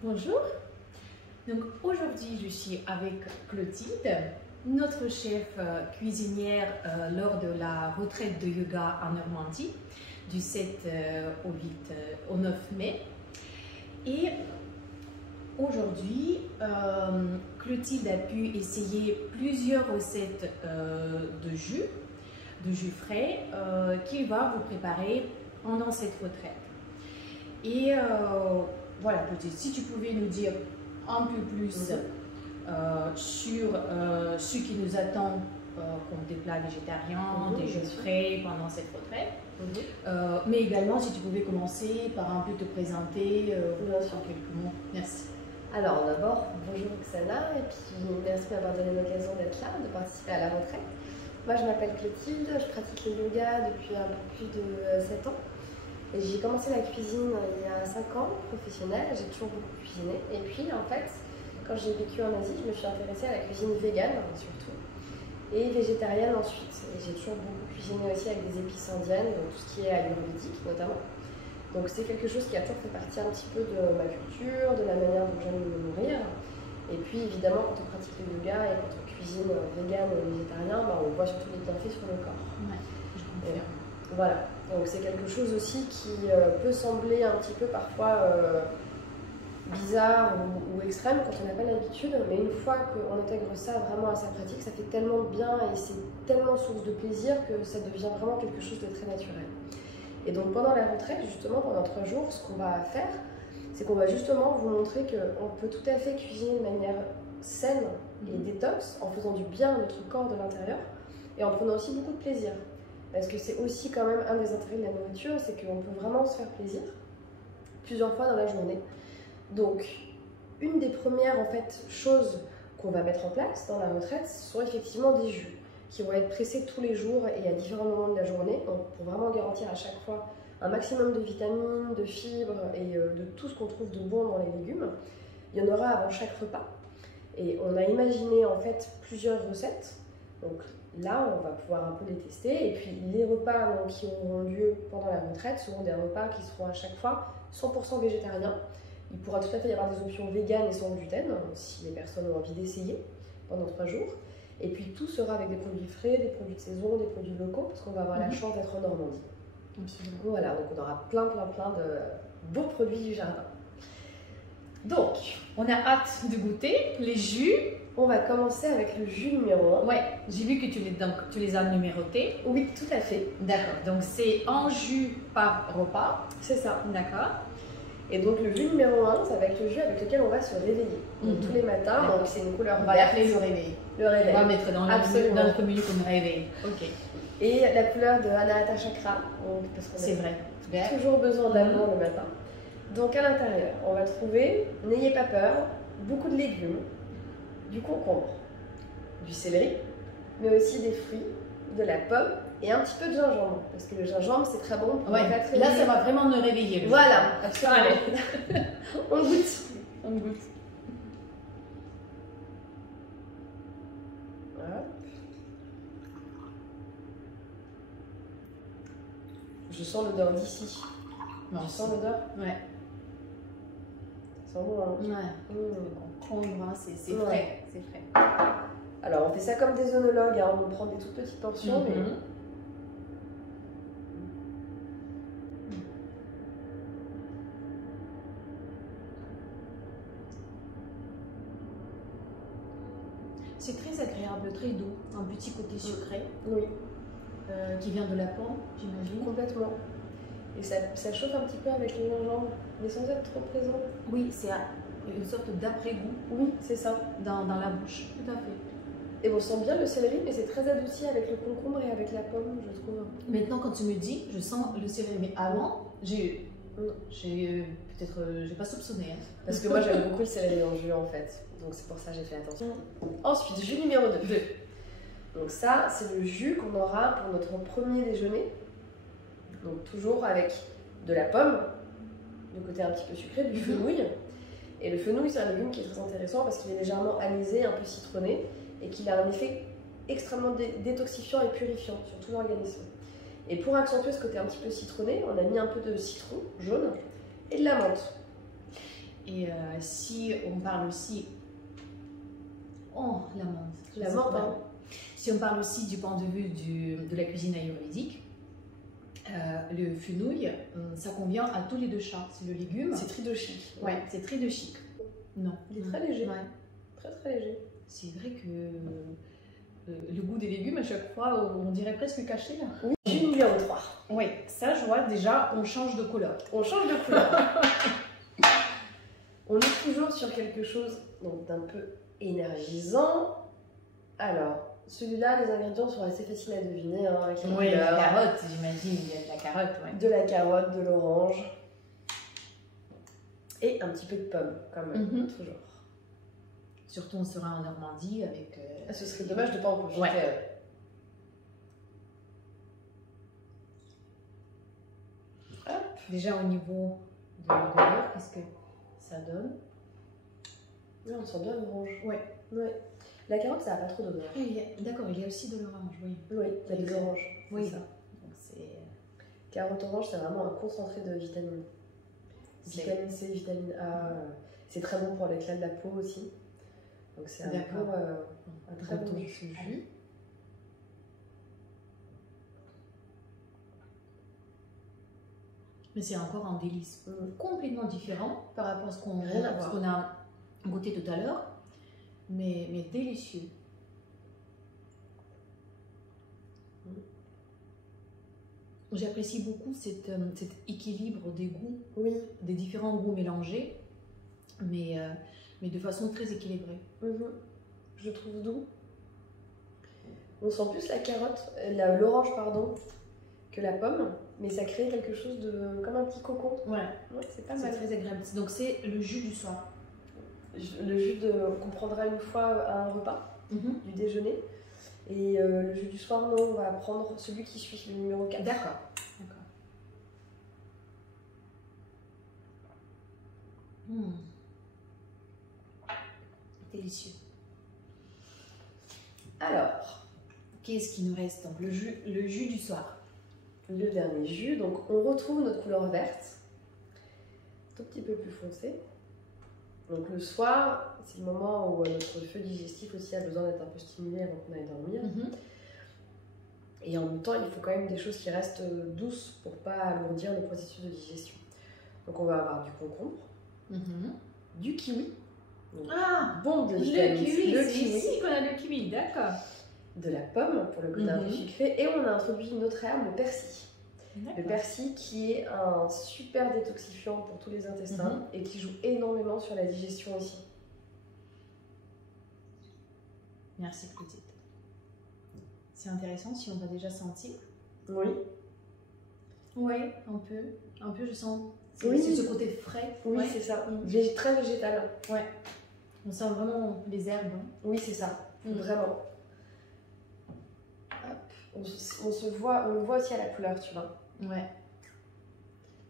Bonjour, donc aujourd'hui je suis avec Clotilde, notre chef cuisinière lors de la retraite de yoga en Normandie du 7 au 9 mai. Et aujourd'hui, Clotilde a pu essayer plusieurs recettes de jus frais qu'il va vous préparer pendant cette retraite. Et voilà, Clotilde, si tu pouvais nous dire un peu plus sur ce qui nous attend comme des plats végétariens, des jus frais pendant cette retraite. Mais également, si tu pouvais commencer par un peu te présenter en quelques mots. Merci. Alors d'abord, bonjour Oksana, et puis merci de m'avoir donné l'occasion d'être là, de participer à la retraite. Moi je m'appelle Clotilde, je pratique le yoga depuis un peu plus de 7 ans. Et j'ai commencé la cuisine il y a 5 ans, professionnelle, j'ai toujours beaucoup cuisiné. Et puis en fait, quand j'ai vécu en Asie, je me suis intéressée à la cuisine végane surtout, et végétarienne ensuite. Et j'ai toujours beaucoup cuisiné aussi avec des épices indiennes, donc tout ce qui est ayurvédique notamment. Donc c'est quelque chose qui a toujours fait partie un petit peu de ma culture, de la manière dont j'aime me nourrir. Et puis évidemment, quand on pratique le yoga et quand on cuisine vegan ou végétarien, on voit surtout les bienfaits sur le corps. Ouais, je confirme. Voilà, donc c'est quelque chose aussi qui peut sembler un petit peu parfois bizarre ou extrême quand on n'a pas l'habitude, mais une fois qu'on intègre ça vraiment à sa pratique, ça fait tellement de bien et c'est tellement source de plaisir que ça devient vraiment quelque chose de très naturel. Et donc pendant la retraite, justement, pendant 3 jours, ce qu'on va faire, c'est qu'on va justement vous montrer qu'on peut tout à fait cuisiner de manière saine et détox, en faisant du bien à notre corps de l'intérieur et en prenant aussi beaucoup de plaisir. Parce que c'est aussi quand même un des intérêts de la nourriture, c'est qu'on peut vraiment se faire plaisir plusieurs fois dans la journée. Donc, une des premières en fait, choses qu'on va mettre en place dans la retraite, ce sont effectivement des jus qui vont être pressés tous les jours et à différents moments de la journée, donc pour vraiment garantir à chaque fois un maximum de vitamines, de fibres et de tout ce qu'on trouve de bon dans les légumes. Il y en aura avant chaque repas. Et on a imaginé en fait plusieurs recettes. Donc là, on va pouvoir un peu les tester. Et puis les repas donc, qui auront lieu pendant la retraite seront des repas qui seront à chaque fois 100% végétariens. Il pourra tout à fait y avoir des options véganes et sans gluten, si les personnes ont envie d'essayer pendant 3 jours. Et puis tout sera avec des produits frais, des produits de saison, des produits locaux, parce qu'on va avoir la chance d'être en Normandie. Absolument. Voilà, donc on aura plein de beaux produits du jardin. Donc, on a hâte de goûter les jus. On va commencer avec le jus numéro 1. Ouais, j'ai vu que tu les as numérotés. Oui, tout à fait. D'accord, donc c'est un jus par repas. C'est ça. D'accord. Et donc le jus numéro 1, ça va être le jus avec lequel on va se réveiller. Donc, tous les matins, donc c'est une couleur verte. On va l'appeler le réveil. Le réveil. On va mettre dans le menu comme réveil. Ok. Et la couleur de Anahata Chakra, parce qu'on c'est vrai. a toujours besoin d'amour le matin. Donc à l'intérieur, on va trouver, n'ayez pas peur, beaucoup de légumes, du concombre, du céleri, mais aussi des fruits, de la pomme et un petit peu de gingembre. Parce que le gingembre, c'est très bon pour là, ça va vraiment nous réveiller. Voilà, absolument. On goûte. On goûte. Voilà. Je sens l'odeur d'ici. Tu sens l'odeur? Ouais. Ça sent bon, hein? Ouais. Concombre, c'est frais. C'est frais. Alors, on fait ça comme des œnologues, hein. On prend des toutes petites portions, mais... C'est très agréable, très doux, un petit côté sucré. Oui. Qui vient de la pomme, j'imagine. Complètement. Et ça chauffe un petit peu avec le gingembre, mais sans être trop présent. Oui, c'est une sorte d'après-goût. Oui, c'est ça. Dans la bouche, tout à fait. Et on sent bien le céleri, mais c'est très adouci avec le concombre et avec la pomme, je trouve. Maintenant, quand tu me dis, je sens le céleri, mais avant, j'ai peut-être, j'ai pas soupçonné. Hein. Parce que moi, j'aime beaucoup le céleri en jus, en fait. Donc c'est pour ça que j'ai fait attention. Ensuite, jus numéro 2. Donc ça, c'est le jus qu'on aura pour notre premier déjeuner. Donc toujours avec de la pomme, du côté un petit peu sucré, du fenouil. Et le fenouil, c'est un légume qui est très intéressant parce qu'il est légèrement anisé, un peu citronné, et qu'il a un effet extrêmement détoxifiant et purifiant sur tout l'organisme. Et pour accentuer ce côté un petit peu citronné, on a mis un peu de citron jaune et de la menthe. Et si on parle aussi... Oh, la menthe. La menthe, hein. Si on parle aussi du point de vue de la cuisine ayurvédique, le fenouil, ça convient à tous les deux chats. C'est le légume. C'est tridochique. Ouais, c'est très de chic. Non. Il est très léger. Ouais. Très très léger. C'est vrai que le goût des légumes, à chaque fois, on dirait presque caché là. Oui, jus numéro 3. Oui, ça, je vois déjà, on change de couleur. On change de couleur. On est toujours sur quelque chose d'un peu énergisant. Alors, celui-là, les ingrédients sont assez faciles à deviner. Hein, avec les Oui, la couleurs. carotte, j'imagine, il y a de la carotte. Ouais. De la carotte, de l'orange. Et un petit peu de pomme, quand même, toujours. Surtout, on sera en Normandie avec... Ce serait dommage de ne pas en profiter. Ouais. Déjà, au niveau de l'odeur, qu'est-ce que ça donne? Là, on sent bien l'orange. Ouais. Ouais. La carotte, ça n'a pas trop d'odeur. D'accord, il y a aussi de l'orange, oui. Oui, il y a des oranges. Oui, c'est ça. Donc, c'est... Carotte orange, c'est vraiment un concentré de vitamines. Vitamine C, vitamine A. C'est très bon pour l'éclat de la peau aussi. Donc c'est un très bon jus. Mais c'est encore un délice complètement différent par rapport à ce qu'on a goûté tout à l'heure, mais délicieux. J'apprécie beaucoup cet équilibre des goûts, des différents goûts mélangés, mais de façon très équilibrée. Je trouve doux. On sent plus la carotte, l'orange pardon, que la pomme, mais ça crée quelque chose de comme un petit cocon. Ouais, c'est pas mal. C'est très agréable. Donc c'est le jus du soir. Le jus qu'on prendra une fois à un repas du déjeuner. Et le jus du soir, non, on va prendre celui qui suit, le numéro 4. D'accord. Délicieux. Alors, qu'est-ce qui nous reste? Donc le jus du soir. Le dernier jus, donc on retrouve notre couleur verte, un tout petit peu plus foncée. Donc le soir, c'est le moment où notre feu digestif aussi a besoin d'être un peu stimulé avant qu'on aille dormir. Et en même temps, il faut quand même des choses qui restent douces pour ne pas alourdir le processus de digestion. Donc on va avoir du concombre, du kiwi. Bon de vitamine C. Le kiwi, c'est ici qu'on a le kiwi, d'accord. De la pomme pour le côté un peu sucré. Et on a introduit une autre herbe, le persil. Le persil qui est un super détoxifiant pour tous les intestins et qui joue énormément sur la digestion aussi. Merci Clotilde. C'est intéressant si on va déjà sentir. Oui. Oui, un peu je sens. Oui. C'est ce côté frais. Oui, c'est ça. Très végétal. Ouais. On sent vraiment les herbes. Oui, c'est ça. Vraiment. Hop. On le voit aussi à la couleur, tu vois. Ouais.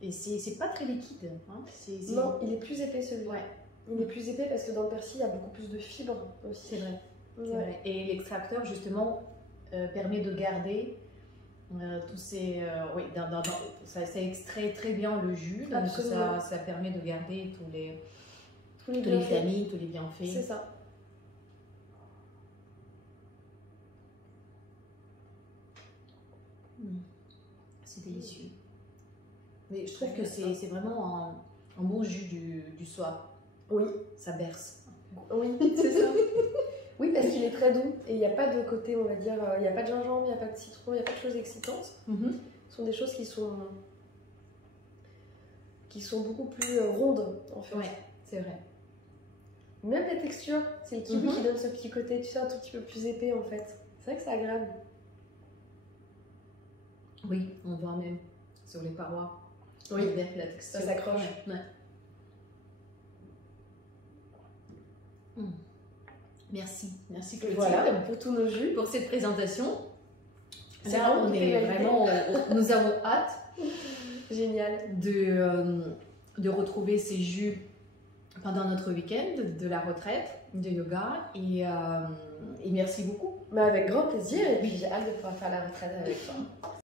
Et c'est pas très liquide. Hein. Non, il est plus épais celui-là. Ouais. Il est plus épais parce que dans le persil, il y a beaucoup plus de fibres aussi. C'est vrai. C'est vrai. Et l'extracteur, justement, permet de garder tous ces... ça extrait très bien le jus. Donc ça permet de garder tous les vitamines, tous les bienfaits. C'est ça. C'est délicieux. Mais je trouve que c'est vraiment un bon jus du soir. Oui. Ça berce. Oui, c'est ça. Oui, parce qu'il est très doux et il n'y a pas de côté, on va dire, il n'y a pas de gingembre, il n'y a pas de citron, il n'y a pas de choses excitantes. Ce sont des choses qui sont beaucoup plus rondes, en fait. Ouais, c'est vrai. Même la texture, c'est le kiwi qui donne ce petit côté, tu sais, un tout petit peu plus épais, en fait. C'est vrai que c'est agréable. Oui, on voit même sur les parois. Oui, la texture. Ça s'accroche. Ouais. Merci Clotilde. Voilà, pour tous nos jus. Pour cette présentation. Là, on est vraiment, nous avons hâte. Génial. De retrouver ces jus pendant notre week-end de la retraite de yoga et merci beaucoup. Mais avec grand plaisir et puis j'ai hâte de pouvoir faire la retraite avec toi.